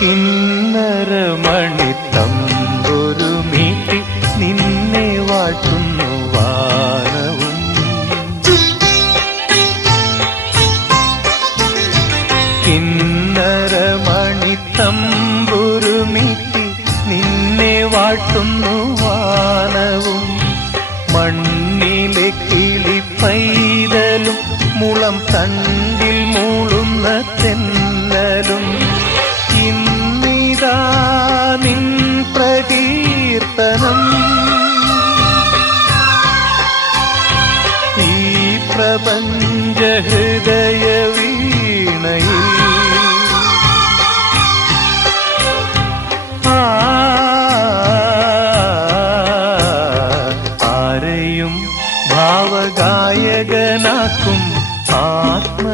കിന്നരമണി തമ്പൊരു മീട്ടി നിന്നെ വാഴ്ത്തുന്നു വാനവും. കിന്നരമണി തമ്പൊരു മീട്ടി നിന്നെ വാഴ്ത്തുന്നു വാനവും. മണ്ണിലെ കിളി പൈതലും മുളം തണ്ടിൽ മൂളുന്ന തെന്നലും ഇന്നിതാ നിൻ പ്രകീർത്തനം ഈ പ്രപഞ്ച ഹൃദയ വീണയിൽ. ആരെയും ഭാവഗായകനാക്കും ആത്മ